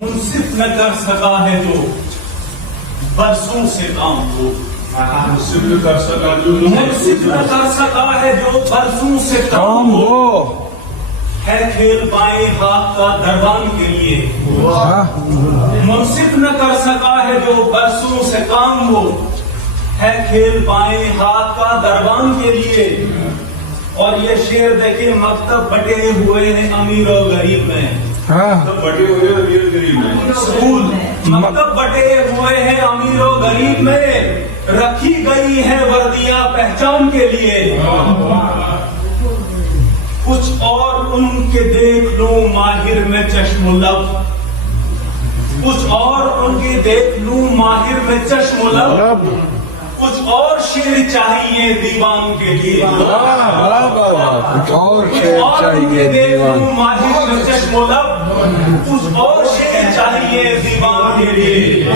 منصف نہ کر سکا ہے جو برسوں سے کام کو، منصف نہ کر سکا جو منصف نہ کر سکا ہے جو برسوں سے کام ہو، ہے کھیل بائیں ہاتھ کا دربان کے لیے، منصف نہ کر سکا ہے جو برسوں سے کام ہو، ہے کھیل بائیں ہاتھ کا دربان کے لیے۔ اور یہ شعر دیکھیں، مکتب بٹے ہوئے ہیں امیر و غریب میں، بڑے ہوئے امیر غریب میں، اسکول مکتب بٹے ہوئے ہیں امیر و غریب میں، رکھی گئی ہے وردیاں پہچان کے لیے۔ کچھ اور ان کے دیکھ لوں ماہر میں چشم و لب، کچھ اور ان کے دیکھ لوں ماہر میں چشم و لب، کچھ اور شعر چاہیے دیوان کے لیے، کچھ اور شعر چاہیے دیوان، ماہر میں چشم و لب، کچھ اور شعر چاہیے دیوان کے لیے۔